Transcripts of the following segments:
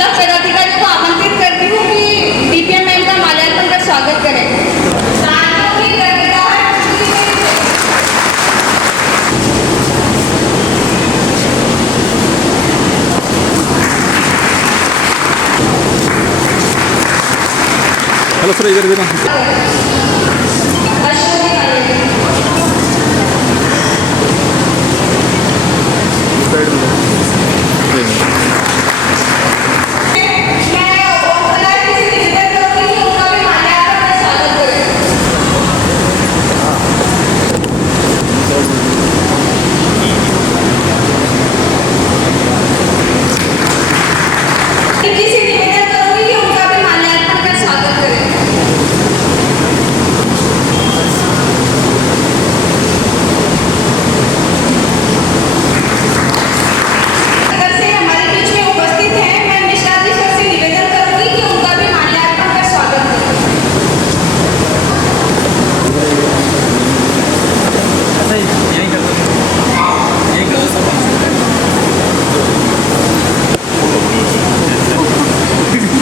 महिला पदाधिकारियों को आमंत्रित करती हूँ कि डीपीएम मैम का माल्यार्पण कर स्वागत करें। हेलो सर, इधर इधर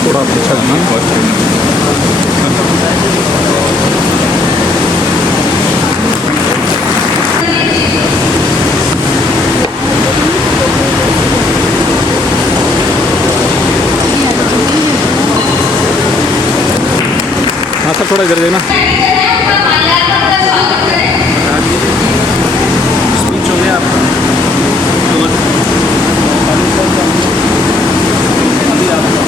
थोड़ा पीछा हाँ सर, थोड़ा इधर देना। स्पीच हो गया आपका? अभी आपका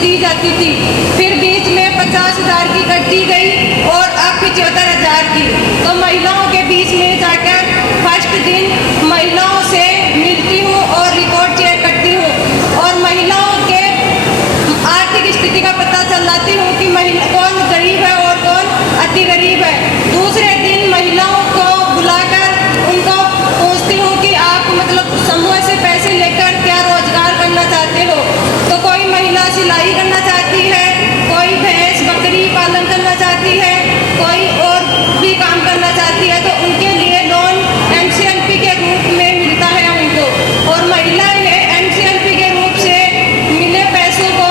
दी जाती थी, फिर बीच में 50,000 की कर दी गई और अब 75,000 की। तो महिलाओं के बीच में जाकर फर्स्ट दिन महिलाओं से मिलती हूँ और रिकॉर्ड चेक करती हूँ और महिलाओं के आर्थिक स्थिति करना चाहती है तो उनके लिए लोन MCLP के रूप में मिलता है उनको, और महिलाएं MCLP के रूप से मिले पैसों को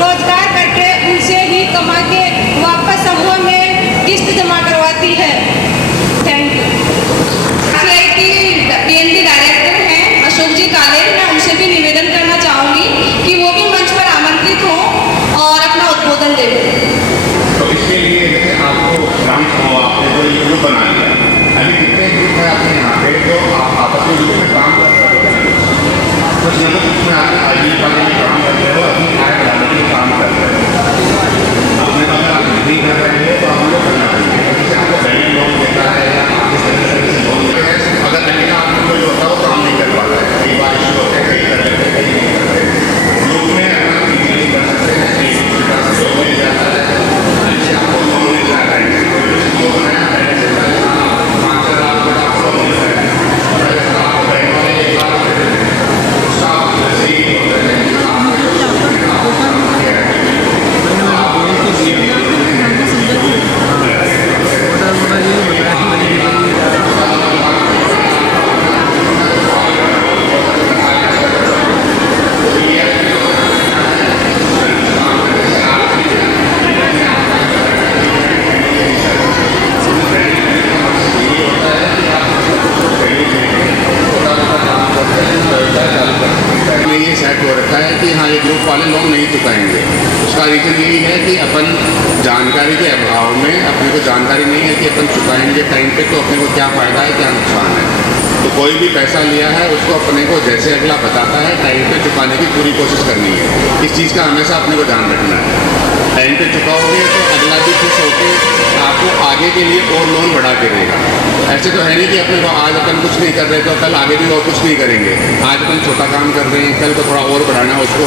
रोजगार करके उनसे ही कमा के वापस समूह में किस्त जमा करवाती है। Thank you. PNB डायरेक्टर हैं अशोक जी काले, मैं उनसे भी निवेदन करना चाहूंगी कि वो भी मंच पर आमंत्रित हो और अपना उद्बोधन दे। तो इसके लिए जैसे आपको ग्राम सभा आपने जो ये ग्रुप बना लिया, अभी कितने ग्रुप है आपके यहाँ पे जो आप आपस में ग्रुप में काम कर रहे हो? कुछ न कुछ उसमें आप आजीविका में काम कर रहे हो, अपनी आय बढ़ाने के लिए काम कर रहे हो। अपने अगर आप नहीं कर रहे हो तो आप लोग करना चाहिए। जैसे आपको बैंक लोन देता है या आप इस तरह से लोन देते हैं, अगर नहीं आपको कोई होता है वो काम नहीं कर पाता है। कई बार इशू होते हैं, कई कर लेते हैं, कई नहीं करते। ग्रुप में अपना चीज़ें नहीं कर सकते हैं, एक दूसरे का सहयोग मिल जाता है, अच्छे आपको लोन मिल जाता है। जो बनाया है ऐसे 5 लाख का आपको लोन मिल जाता है, अगर आप बैंक वाले एक लाख देते हैं उसका आप जैसे ही होता है ये सेट हो रखा है कि हाँ ये ग्रुप वाले लोन नहीं चुकाएंगे। उसका रीज़न यही है कि अपन जानकारी के अभाव में अपने को जानकारी नहीं है कि अपन चुकाएंगे टाइम पे तो अपने को क्या फ़ायदा है क्या नुकसान है। तो कोई भी पैसा लिया है उसको अपने को जैसे अगला बताता है टाइम पे चुकाने की पूरी कोशिश करनी है। इस चीज़ का हमेशा अपने को ध्यान रखना है। टाइम पे चुकाओगे तो अगला भी खुश होकर आपको आगे के लिए और लोन बढ़ा के देगा। ऐसे तो है नहीं कि अपने को आज अपन कुछ नहीं कर रहे तो कल आगे भी और कुछ नहीं करेंगे। आज अपन छोटा काम कर रहे हैं, कल को थोड़ा और बढ़ाना है, उसको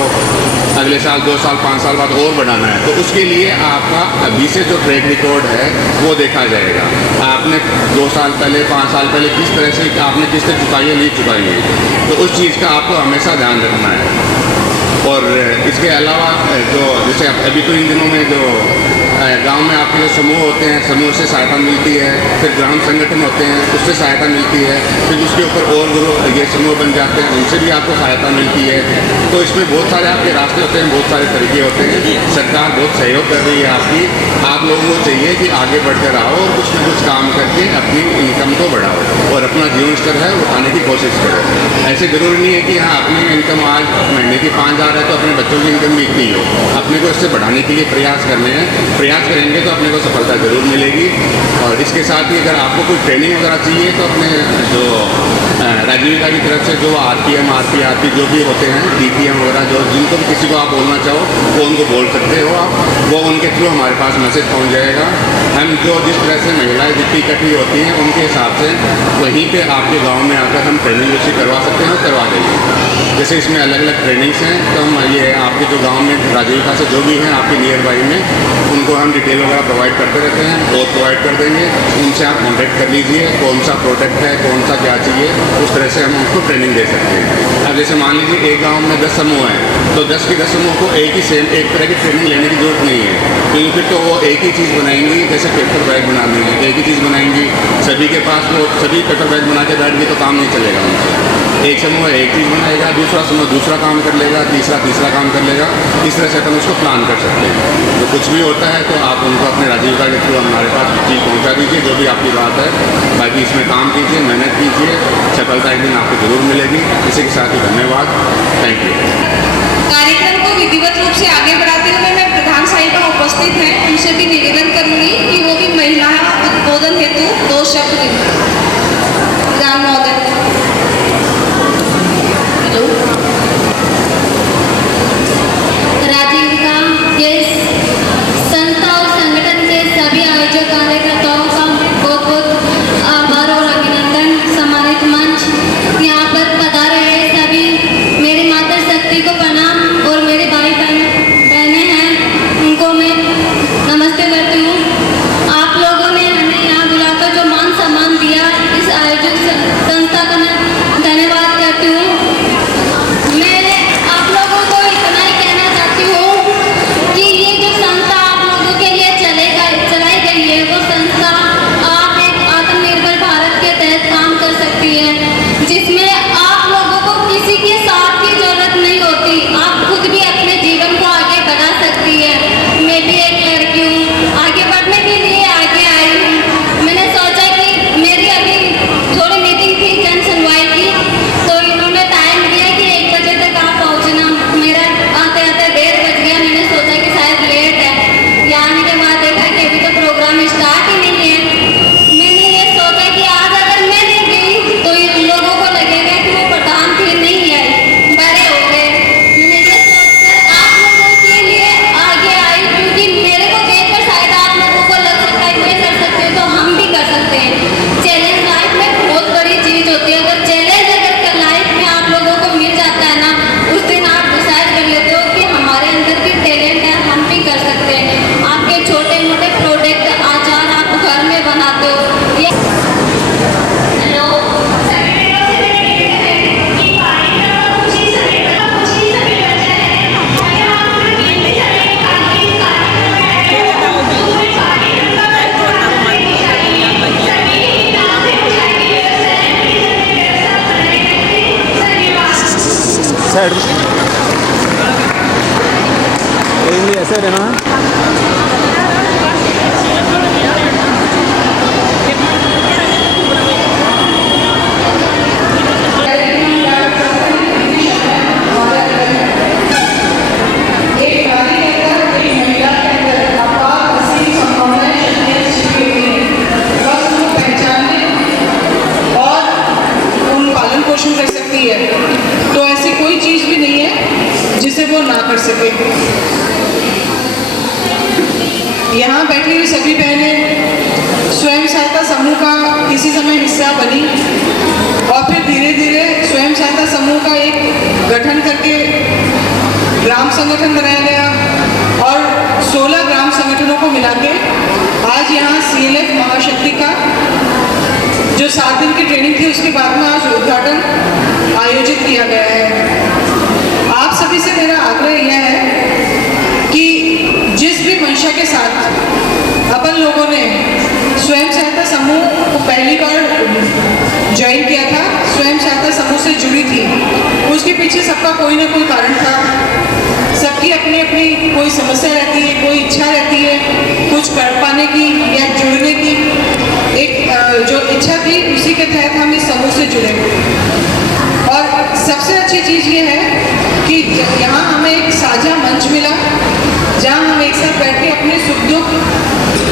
अगले साल 2 साल 5 साल बाद और बढ़ाना है। तो उसके लिए आपका अभी से जो ट्रैक रिकॉर्ड है वो देखा जाएगा। आपने 2 साल पहले 5 साल पहले किस तरह से आपने किस्तें चुकाई है नहीं चुकाई है, तो उस चीज़ का आपको हमेशा ध्यान रखना है। और इसके अलावा जो जैसे अभी तो इन दिनों में जो गांव में आपके जो समूह होते हैं, समूह से सहायता मिलती है, फिर ग्राम संगठन होते हैं उससे सहायता मिलती है, फिर उसके ऊपर और ग्रुप ये समूह बन जाते हैं उनसे भी आपको सहायता मिलती है। तो इसमें बहुत सारे आपके रास्ते होते हैं, बहुत सारे तरीके होते हैं। सरकार बहुत सहयोग कर रही है आपकी। आप लोगों को चाहिए कि आगे बढ़कर आओ और कुछ न कुछ काम करके अपनी इनकम को बढ़ाओ और अपना जीवन स्तर है उठाने की कोशिश करो। ऐसे ज़रूरी नहीं है कि हाँ अपनी इनकम आज महीने की 5,000 है तो अपने बच्चों की इनकम भी इतनी हो। अपने को इससे बढ़ाने के लिए प्रयास करने हैं। प्रयास करेंगे तो अपने को सफलता ज़रूर मिलेगी। और इसके साथ ही अगर आपको कोई ट्रेनिंग वगैरह चाहिए तो अपने जो राजीविका की तरफ से जो RPM RPRP जो भी होते हैं DPM वगैरह जो जिनको भी किसी को आप बोलना चाहो वो उनको बोल सकते हो आप, वो उनके थ्रू हमारे पास मैसेज पहुंच जाएगा। हम जो जिस तरह से महिलाएं जितनी इकट्ठी होती हैं उनके हिसाब से वहीं पे आपके गांव में आकर हम ट्रेनिंग जैसी करवा सकते हैं और करवा देंगे। जैसे इसमें अलग अलग ट्रेनिंग्स हैं तो हम ये आपके जो गांव में राजीविका से जो भी हैं आपके नियर बाई में उनको हम डिटेल वगैरह प्रोवाइड करते रहते हैं, वो प्रोवाइड कर देंगे। उनसे आप कॉन्टेक्ट कर लीजिए कौन सा प्रोडक्ट है, कौन सा क्या चाहिए, उस तरह से हम उनको ट्रेनिंग दे सकते हैं। अब जैसे मान लीजिए एक गांव में 10 समूह हैं तो 10 के 10 समूह को एक तरह की ट्रेनिंग लेने की जरूरत नहीं है, क्योंकि फिर तो वो एक ही चीज़ बनाएंगी। जैसे पेपर बैग बनानी है एक ही चीज़ बनाएंगी, सभी के पास वो सभी पेपर बैग बना के बैठ गए तो काम नहीं चलेगा उनसे। एक समूह एक चीज़ बनाएगा, दूसरा समूह दूसरा काम कर लेगा, तीसरा काम कर लेगा। इस तरह से अपन उसको प्लान कर सकते हैं। तो कुछ भी होता है तो आप उनको अपने राजीविका के थ्रू हमारे पास चीज़ पहुँचा दीजिए जो भी आपकी बात है। बाकी इसमें काम कीजिए, मेहनत कीजिए, सफलता एक दिन आपको जरूर मिलेगी। इसी के साथ ही धन्यवाद, थैंक यू। कार्यक्रम को विधिवत रूप से आगे बढ़ाते हुए मैं प्रधान साहिबा उपस्थित हैं, उनसे भी निवेदन करूंगी कि वो भी महिला उद्बोधन हेतु 2 शब्द प्रधान महोदय। राजीविका के संस्था और संगठन के सभी आयोजक कार्यकर्ताओं का बहुत बहुत आभार और अभिनंदन। सम्मानित मंच यहाँ पर पधारे हैं सभी मेरी माता शक्ति को प्रणाम और मेरे भाई बहनें हैं उनको मैं नमस्ते करती हूँ। आप लोगों ने हमें यहाँ बुलाकर जो मान सम्मान दिया देना है। एक नारी रहकर एक महिला के अंदर अपार असीम संभावनाएं शक्तियां छिपी हुई हैं। बस उनको पहचानने और उन पालन पोषण कर सकती है। तो ऐसी कोई चीज भी नहीं है जिसे वो ना कर सके। यहाँ बैठी हुई सभी बहनें स्वयं सहायता समूह का किसी समय हिस्सा बनी और फिर धीरे धीरे स्वयं सहायता समूह का एक गठन करके ग्राम संगठन बनाया गया और 16 ग्राम संगठनों को मिला के आज यहाँ CLF महाशक्ति का जो 7 दिन की ट्रेनिंग थी उसके बाद में आज उद्घाटन आयोजित किया गया है। आप सभी से मेरा आग्रह यह है कि जिस भी मंशा के साथ अपन लोगों ने स्वयं सहायता समूह को पहली बार ज्वाइन किया था, स्वयं सहायता समूह से जुड़ी थी, उसके पीछे सबका कोई ना कोई कारण था। सबकी अपनी अपनी कोई समस्या रहती है, कोई इच्छा रहती है कुछ कर पाने की या जुड़ने की। एक जो इच्छा थी उसी के तहत हम इस समूह से जुड़े। और सबसे अच्छी चीज़ ये है कि यहाँ हमें एक साझा मंच मिला जहाँ हम एक साथ बैठ के अपने सुख दुख,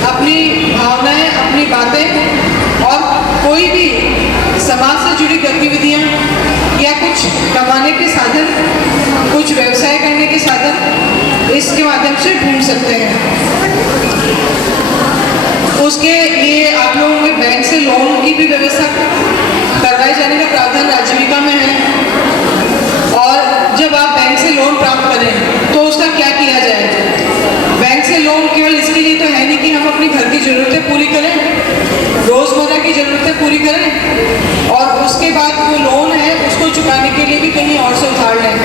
अपनी भावनाएं, अपनी बातें और कोई भी समाज से जुड़ी गतिविधियाँ या कुछ कमाने के साधन, कुछ व्यवसाय करने के साधन इसके माध्यम से ढूंढ सकते हैं। उसके लिए आप लोगों के बैंक से लोन की भी व्यवस्था करवाए जाने का प्रावधान आजीविका में है। और जब आप बैंक से लोन प्राप्त करें तो उसका क्या किया जाए। बैंक से लोन केवल इसके लिए तो है नहीं कि हम अपनी घर की ज़रूरतें पूरी करें, रोज़मर्रा की ज़रूरतें पूरी करें और उसके बाद वो लोन है उसको चुकाने के लिए भी कहीं और से उधार लें।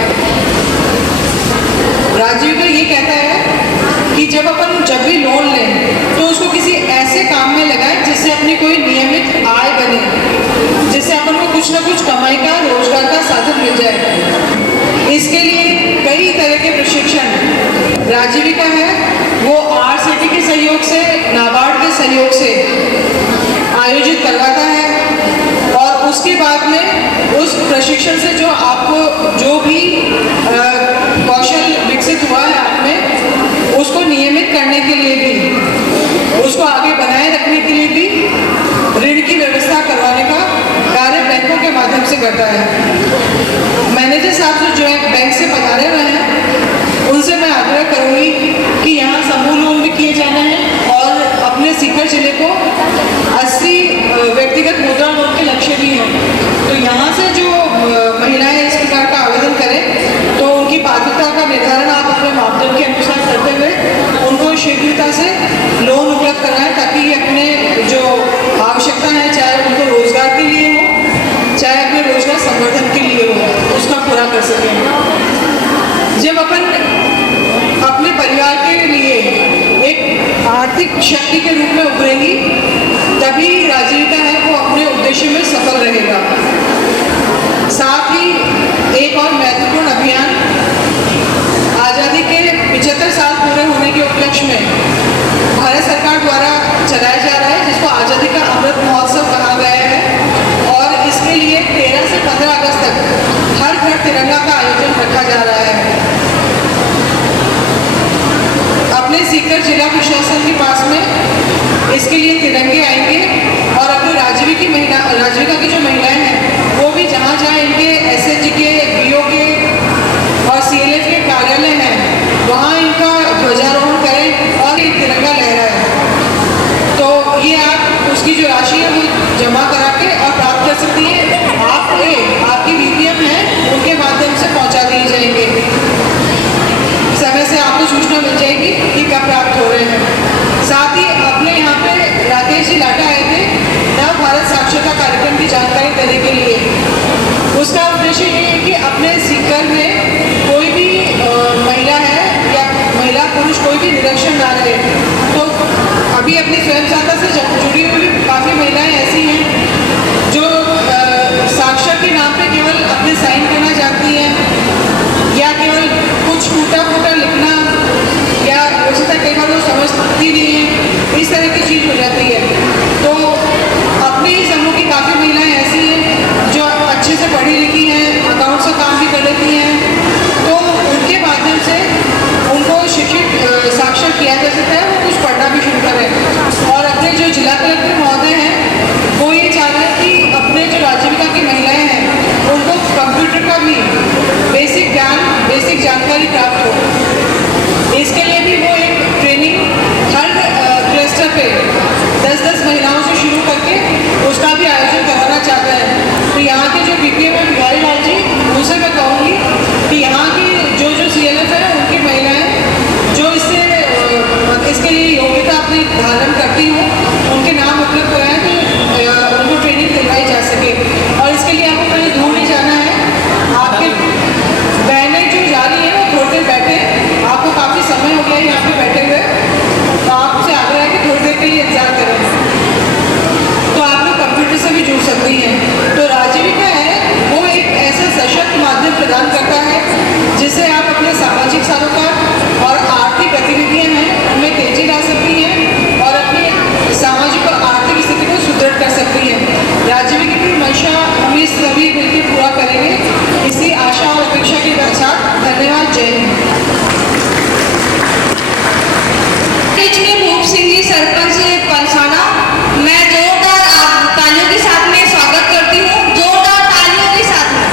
राजीव का ये कहता है कि जब भी लोन लें तो उसको किसी ऐसे काम में लगाएं जिससे अपनी कोई नियमित आय बने, जिससे अपन को कुछ ना कुछ कमाई का, रोजगार का साधन मिल जाए। इसके लिए कई तरह के प्रशिक्षण राजीविका है वो RCT के सहयोग से, नाबार्ड के सहयोग से आयोजित करवाता है। और उसके बाद में उस प्रशिक्षण से जो आपको जो भी कौशल विकसित हुआ है आप में, उसको नियमित करने के लिए भी, उसको आगे बनाए रखने के लिए भी ऋण की व्यवस्था करवाने का कार्य बैंकों के माध्यम से करता है। मैनेजर साहब जो है बैंक से पधारे हुए हैं, उनसे मैं आग्रह करूंगी कि यहाँ समूह लोन भी किए जाना है और अपने सीकर जिले को 80 व्यक्तिगत मुद्रा लोन के लक्ष्य भी हैं। तो यहाँ से जो महिलाएं इस प्रकार का आवेदन करें तो उनकी पात्रता का निर्धारण आप अपने मापदंड के अनुसार करते हुए उनको शीघ्रता से लोन उपलब्ध कराएं ताकि ये अपने जो आवश्यकता है, चाहे उनको रोजगार के लिए हो, चाहे अपने रोजगार संवर्धन के लिए हो, उसका पूरा कर सकें। जब अपन अपने परिवार के लिए एक आर्थिक शक्ति के रूप में उभरेंगी तभी राजीविका है वो अपने उद्देश्य में सफल रहेगा। साथ ही एक और महत्वपूर्ण अभियान आज़ादी के 75 साल पूरे होने के उपलक्ष्य में भारत सरकार द्वारा चलाया जा रहा है, जिसको आज़ादी का अमृत महोत्सव कहा गया है। और इसके लिए 13 से 15 अगस्त तक हर घर तिरंगा का आयोजन रखा जा रहा है। अपने सीकर जिला प्रशासन के पास में इसके लिए तिरंगे आएंगे और अपने राजीविका की जो महिलाएं हैं वो भी जहाँ जहाँ इनके SHG के, BO के और CLF के कार्यालय हैं वहाँ इनका ध्वजारोहण करें और ये तिरंगा लहराए। तो ये आप उसकी जो राशि है वो जमा करा के और प्राप्त कर सकती है। आपकी VPM है उनके माध्यम से पहुँचा दिए जाएंगे। समय से आपको सूचना मिल जाएगी कि कब प्राप्त हो रहे हैं। साथ ही अपने यहाँ पे राकेश जी लाटा आए थे नव भारत साक्षरता कार्यक्रम की जानकारी देने के लिए। उसका उद्देश्य ये है कि अपने सीकर में कोई भी महिला है या महिला पुरुष कोई भी निरक्षर ना रहे। तो अभी अपनी स्वयं सहायता से जुड़ी हुई काफ़ी महिलाएं ऐसी हैं जो साक्षर के नाम पे केवल अपने साइन करना चाहती हैं या केवल कुछ टूटा फूटा लिखना या आवश्यकता कई बार वो समझती नहीं है, इस तरह की चीज़ हो जाती है। तो अपने ही समूह की काफ़ी महिलाएं ऐसी हैं जो अच्छे से पढ़ी लिखी हैं, अकाउंट्स का काम भी कर लेती हैं, तो उनके माध्यम से उनको शिक्षित साक्षर किया जा सकता है, वो कुछ पढ़ना भी शुरू करें। और अपने जो जिला कलेक्टर महोदय हैं वो ये चाह रहे हैं कि अपने जो राजीविका की महिलाएं हैं उनको कंप्यूटर का भी बेसिक ज्ञान, बेसिक जानकारी प्राप्त हो। इसके लिए भी वो एक ट्रेनिंग हर क्लस्टर पे 10-10 महिलाओं से शुरू करके उसका भी आयोजन कराना चाहता है। तो यहाँ के जो बीपीएम है बिहारी लाल जी, उनसे मैं कहूँगी कि यहाँ की जो CLF है उनकी महिलाएं जो इसके लिए योग्यता अपनी धारण करती हूँ, उनके नाम उपलब्ध कराएं तो उनको ट्रेनिंग दिलवाई जा सके। और इसके लिए आपको कहीं दूर नहीं जाना है, आपके बहनें जो जा रही हैं वो थोड़ी देर बैठे, आपको काफ़ी समय हो गया है यहाँ पे बैठे हुए, तो आपसे आग्रह है कि थोड़ी देर के लिए इंतजार करें। तो आप लोग कंप्यूटर से भी जुड़ सकती हैं। तो राजीविका है वो एक ऐसा सशक्त माध्यम प्रदान करता है जिससे आप अपने सामाजिक सरोकार और आर्थिक गतिविधियां हैं उनमें तेजी ला सकती हैं और अपनी सामाजिक और आर्थिक स्थिति को सुदृढ़ कर सकती हैं। राजीविका की मंशा हम इस सभी मिलकर पूरा करेंगे, इसी आशा और अपेक्षा के साथ धन्यवाद। जय हिंद। भूप सिंह जी सरपंच पंसाना, मैं जोरदार तालियों के साथ में स्वागत करती हूँ, जोरदार तालियों के साथ में।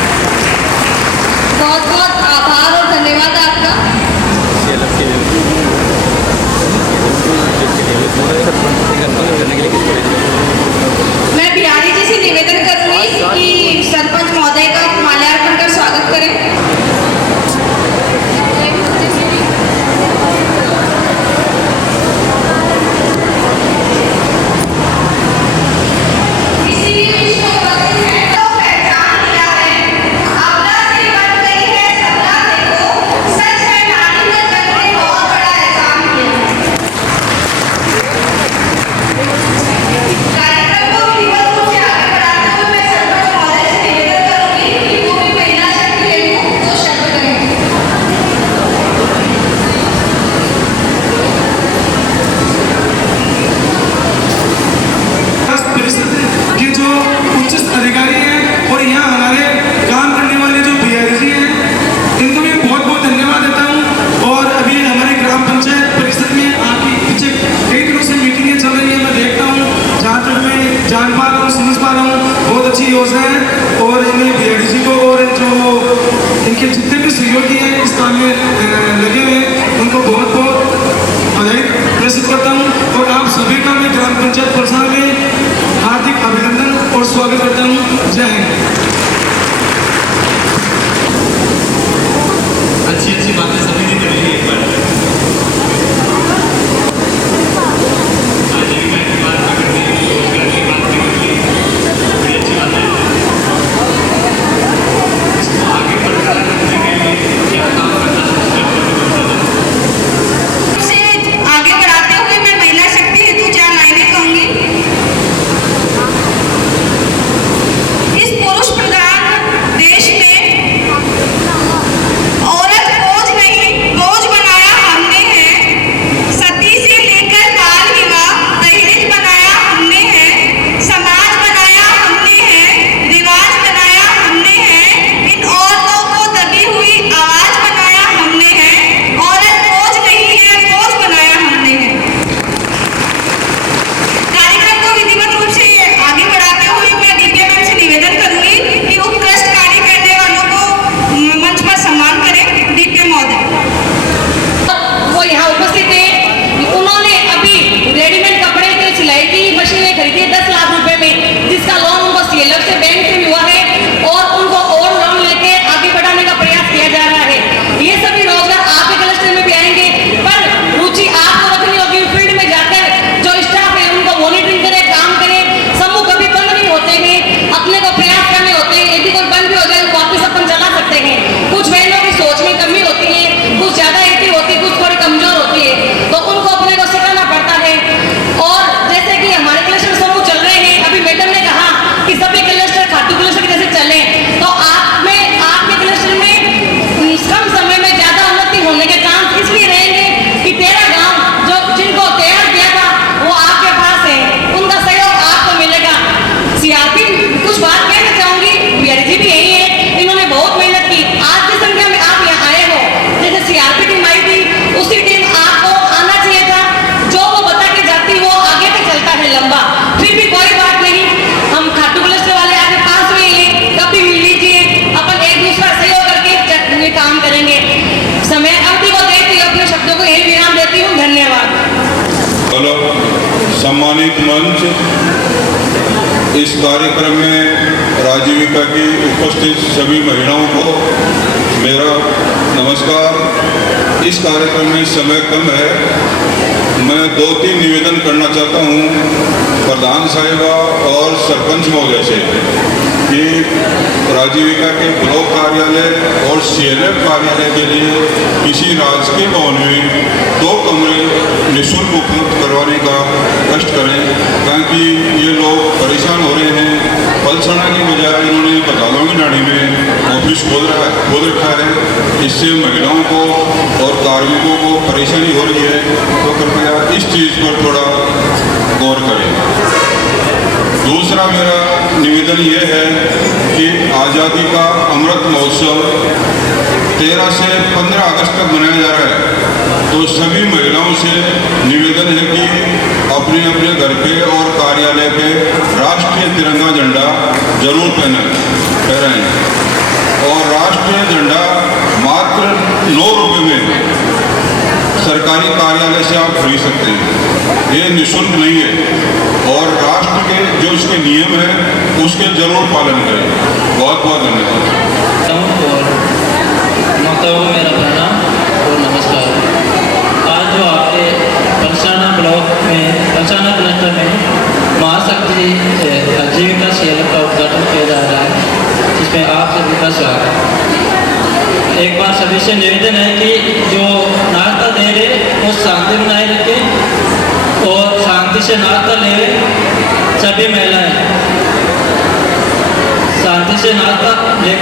बहुत बहुत आभार और धन्यवाद आपका। मैं बिहारी जी से निवेदन करूंगी कि सरपंच महोदय का माल्यार्पण कर स्वागत करें। क्लब, सम्मानित मंच, इस कार्यक्रम में राजीविका की उपस्थित सभी महिलाओं को मेरा नमस्कार। इस कार्यक्रम में समय कम है, मैं 2-3 निवेदन करना चाहता हूँ प्रधान साहिबा और सरपंच महोदय से कि राजीविका के ब्लॉक कार्यालय और CLF कार्यालय के लिए किसी राजकीय भवन में 2 कमरे निःशुल्क उपलब्ध करवाने का कष्ट करें, ताकि ये लोग परेशान हो रहे हैं। पलसाना की बजाय इन्होंने बदालों की नाड़ी में ऑफिस खोल रखा है, इससे महिलाओं को और कार्मिकों को परेशानी हो रही है, तो कृपया इस चीज़ पर थोड़ा गौर करें। दूसरा मेरा निवेदन ये है कि आज़ादी का अमृत महोत्सव 13 से 15 अगस्त तक मनाया जा रहा है, तो सभी महिलाओं से निवेदन है कि अपने अपने घर पे और कार्यालय पे राष्ट्रीय तिरंगा झंडा जरूर फहराएं और राष्ट्रीय झंडा मात्र 9 रुपये में सरकारी कार्यालय से आप खरीद सकते हैं, ये निःशुल्क नहीं है और राष्ट्र के जो उसके नियम हैं उसके जरूर पालन करें। बहुत बहुत धन्यवाद। और माताओं को मेरा प्रणाम और नमस्कार। आज जो आपके पलसाना ब्लॉक में, पलसाना क्लस्टर में महाशक्ति आजीविका CLF का उद्घाटन किया जा रहा है, जिसमें आप सभी का स्वागत। एक बार सभी से निवेदन है कि जो नाश्ता दे रहे वो शांति बनाए रखें और शांति से नाश्ता ले सभी महिलाएं शांति से नाश्ता लेकर